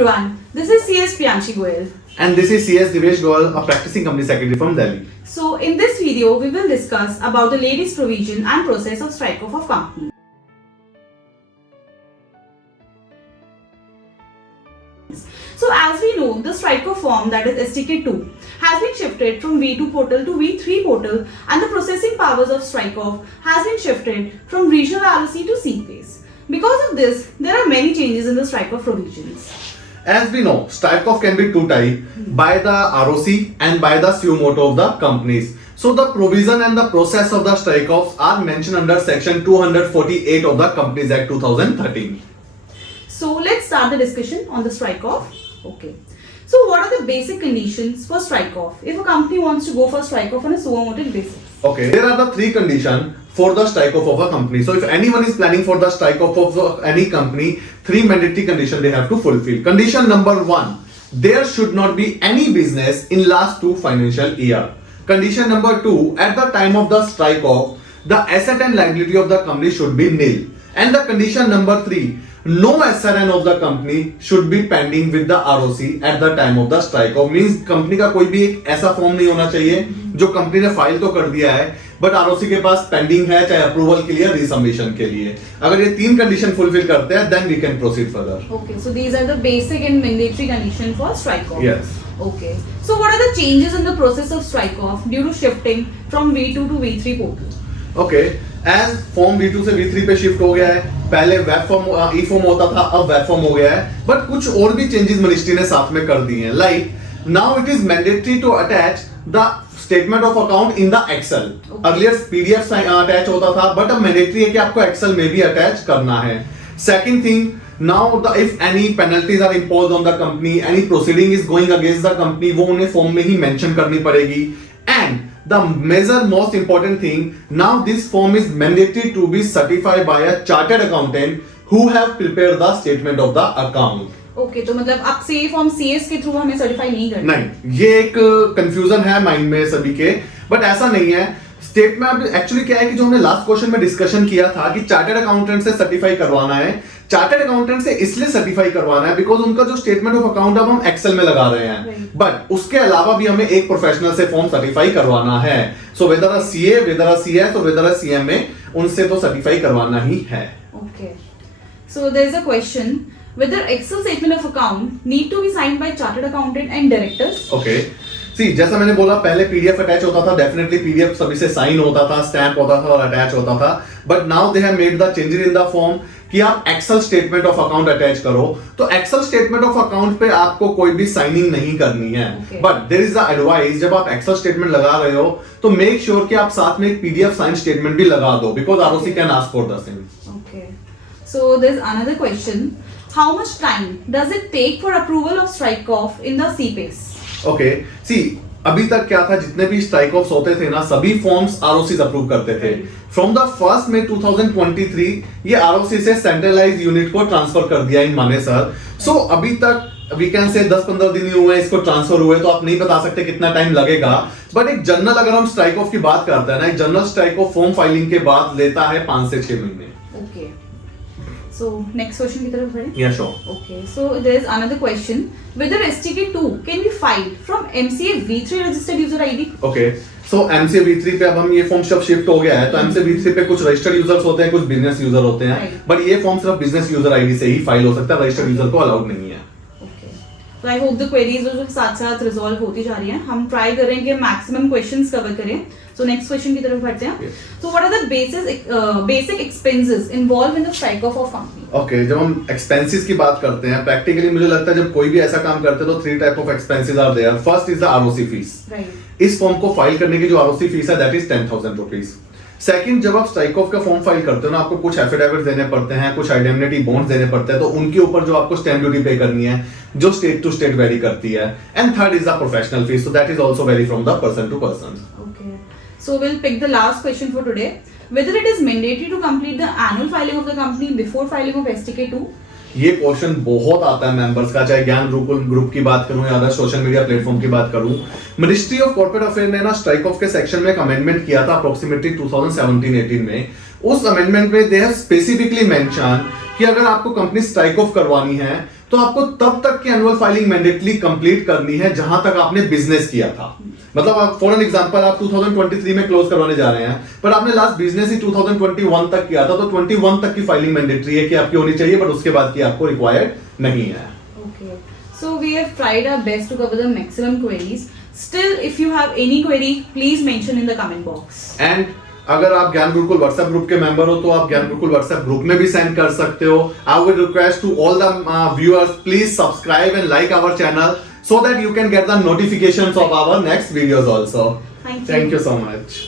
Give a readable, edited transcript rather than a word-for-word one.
everyone, this is CS Priyanshi Goyal. And this is CS Divesh Goyal, a practicing company secretary from Delhi. So in this video, we will discuss about the latest provision and process of strike off of company. So as we know, the strike off form, that is STK2, has been shifted from V2 portal to V3 portal, and the processing powers of strike off has been shifted from regional ROC to CPACE. Because of this, there are many changes in the strike off provisions. As we know, strike off can be two types, by the ROC and by the suo motu of the companies. So the provision and the process of the strike offs are mentioned under section 248 of the Companies Act 2013. So let's start the discussion on the strike off. Okay. So what are the basic conditions for strike off if a company wants to go for strike off on a suo motu basis? Okay, there are the three conditions for the strike off of a company. So if anyone is planning for the strike off of any company, three mandatory conditions they have to fulfill. Condition number 1, there should not be any business in last 2 financial year. Condition number 2, at the time of the strike off, the asset and liability of the company should be nil. And the condition number 3, no SRN of the company should be pending with the ROC at the time of the strike off. Means company का कोई भी एक ऐसा form नहीं होना चाहिए जो company ने फाइल तो कर दिया है बट ROC के पास पेंडिंग है, चाहे अप्रूवल के लिए रिसबमिशन के लिए. अगर ये 3 कंडीशन फुलफिल करते हैं then we can proceed further. Okay, so these are the basic and mandatory conditions for strike off. Yes. Okay. So what are the changes in the process of strike off due to shifting from V2 to V3 portal? Okay, as form V2 से V3 पे shift हो गया है. पहले web form ई form होता था, अब web form हो गया है. बट कुछ और भी चेंजेस मिनिस्ट्री ने साथ में कर दिए हैं. Like now it is mandatory to attach the statement of account in the Excel. Earlier PDF attach होता था बट अब मैंडेटरी है कि आपको एक्सेल में भी अटैच करना है. Second thing, now if any penalties are imposed on the company, any proceeding is going against the company, वो उन्हें फॉर्म में ही मेंशन करनी पड़ेगी. And the major most important thing, now this form is mandatory to be certified by a chartered accountant who have prepared the statement of the account. Okay, तो मतलब अब से form CS के through हमें certify नहीं करना. नहीं, ये एक कंफ्यूजन है माइंड में सभी के, बट ऐसा नहीं है. स्टेटमेंट एक्चुअली क्या है कि जो हमने लास्ट क्वेश्चन में डिस्कशन किया था कि चार्टर्ड अकाउंटेंट से सर्टिफाई करवाना है. चार्टर्ड अकाउंटेंट से इसलिए सर्टिफाई करवाना है बिकॉज उनका जो स्टेटमेंट ऑफ अकाउंट अब हम एक्सेल में लगा रहे हैं, बट उसके अलावा भी हमें एक प्रोफेशनल से फॉर्म सर्टिफाई करवाना है. So whether a CA, weather a CS और वेदर अ सीएमए, उनसे तो सर्टिफाई करवाना ही है. Okay. So there is a question whether Excel statement of account need to be signed by chartered accountant and directors. Okay, see जैसा मैंने बोला पहले PDF attach होता था, डेफिनेटली पीडीएफ सभी से साइन होता था, स्टैंप होता था और अटैच होता था. But now they have made the changes in the form कि आप Excel statement of account attach करो. तो एक्सेल स्टेटमेंट ऑफ अकाउंट पे आपको कोई भी साइनिंग नहीं करनी है. But there is the advice, जब आप एक्सेल स्टेटमेंट लगा रहे हो तो मेक श्योर कि आप साथ में एक पीडीएफ साइन स्टेटमेंट भी लगा दो because ROC can ask for the same. Okay. So there is another question. How much time does it take for approval of strike off in the CPACE? Okay, see अभी तक क्या था, जितने भी strike offs होते थे ना, सभी फॉर्म्स आरओसी अप्रूव करते थे. फ्रॉम द 1 May 2023 ये आरओसी से सेंट्रलाइज यूनिट को ट्रांसफर कर दिया इन माने सर. सो अभी तक वी कैन से 10-15 दिन ही हुए इसको ट्रांसफर हुए, तो आप नहीं बता सकते कितना टाइम लगेगा. बट एक जनरल अगर हम स्ट्राइक ऑफ की बात करते हैं ना, एक general strike off form filing के बाद लेता है 5 से 6 महीने. Okay. So next question की तरफ बढ़े. Yeah, sure. Okay. So there is another question whether STK2 can be filed from MCA V3 registered user ID. Okay, so MCA V3 पे अब हम ये फॉर्म सब शिफ्ट हो गया है. तो एमसीए V3 पे कुछ रजिस्टर्ड यूजर्स होते हैं, कुछ बिजनेस यूजर होते हैं, बट ये फॉर्म सिर्फ बिजनेस यूजर आईडी से ही फाइल हो सकता है, रजिस्टर्ड यूजर को अलाउड नहीं है. तो आई होप द क्वेरीज जो साथ साथ रिजॉल्व होती जा रही हैं. हम ट्राई करेंगे मैक्सिमम क्वेश्चंस कवर करें. सो नेक्स्ट क्वेश्चन की तरफ बढ़ते हैं. So what are the basic expenses involve in the strike off company? Okay, जब हम एक्सपेंसेस की बात करते हैं, प्रैक्टिकली मुझे लगता है जब कोई भी ऐसा काम करते हैं तो 3 type of expenses are there. First is the ROC fees. इस फॉर्म को फाइल करने की जो आरओसी फीस है दैट इज 10,000 रुपीज. सेकंड, जब आप स्ट्राइक ऑफ का फॉर्म फाइल करते हो ना, आपको कुछ एफिडेविट देने पड़ते हैं, कुछ आइडेंटिटी बॉन्ड्स देने पड़ते हैं, तो उनके ऊपर जो आपको स्टैंप ड्यूटी पे करनी है जो स्टेट टू स्टेट वेरी करती है. And third is the professional fees, so that is also vary from the person to person. Okay. So we'll pick the last question for today. Whether it is mandatory to complete the annual filing of the company before filing of STK2? ये question बहुत आता है members का, चाहे ज्ञान group की बात करूं या अदर सोशल मीडिया प्लेटफॉर्म की बात करूं. मिनिस्ट्री ऑफ कॉर्पोरेट अफेयर ने ना स्ट्राइक ऑफ के सेक्शन में एक अमेंडमेंट किया था अप्रोक्सीमेटली 2017-18 में. उस अमेंडमेंट में दे हैव स्पेसिफिकली मेंशन कि अगर आपको कंपनी स्ट्राइक ऑफ करवानी है तो आपको तब तक की एनुअल फाइलिंग मैंडेटली कंप्लीट करनी है जहां तक आपने बिजनेस किया था। मतलब आप फॉर एन एग्जांपल आप 2023 में क्लोज करवाने जा रहे हैं, पर आपने लास्ट बिजनेस ही 2021 तक किया था, तो 21 तक की फाइलिंग मैंडेटरी है कि आपकी होनी चाहिए, बट उसके बाद की आपको रिक्वायर्ड नहीं है। Okay. So we have tried our best to cover the maximum queries. Still, if you have any query, please mention in the comment box. And अगर आप ज्ञान गुरुकुल व्हाट्सएप ग्रुप के मेंबर हो तो आप ज्ञान गुरुकुल व्हाट्सएप ग्रुप में भी सेंड कर सकते हो। I would request to all the viewers, please subscribe and like our channel so that you can get the notifications of our next videos also. Thank you. Thank you so much.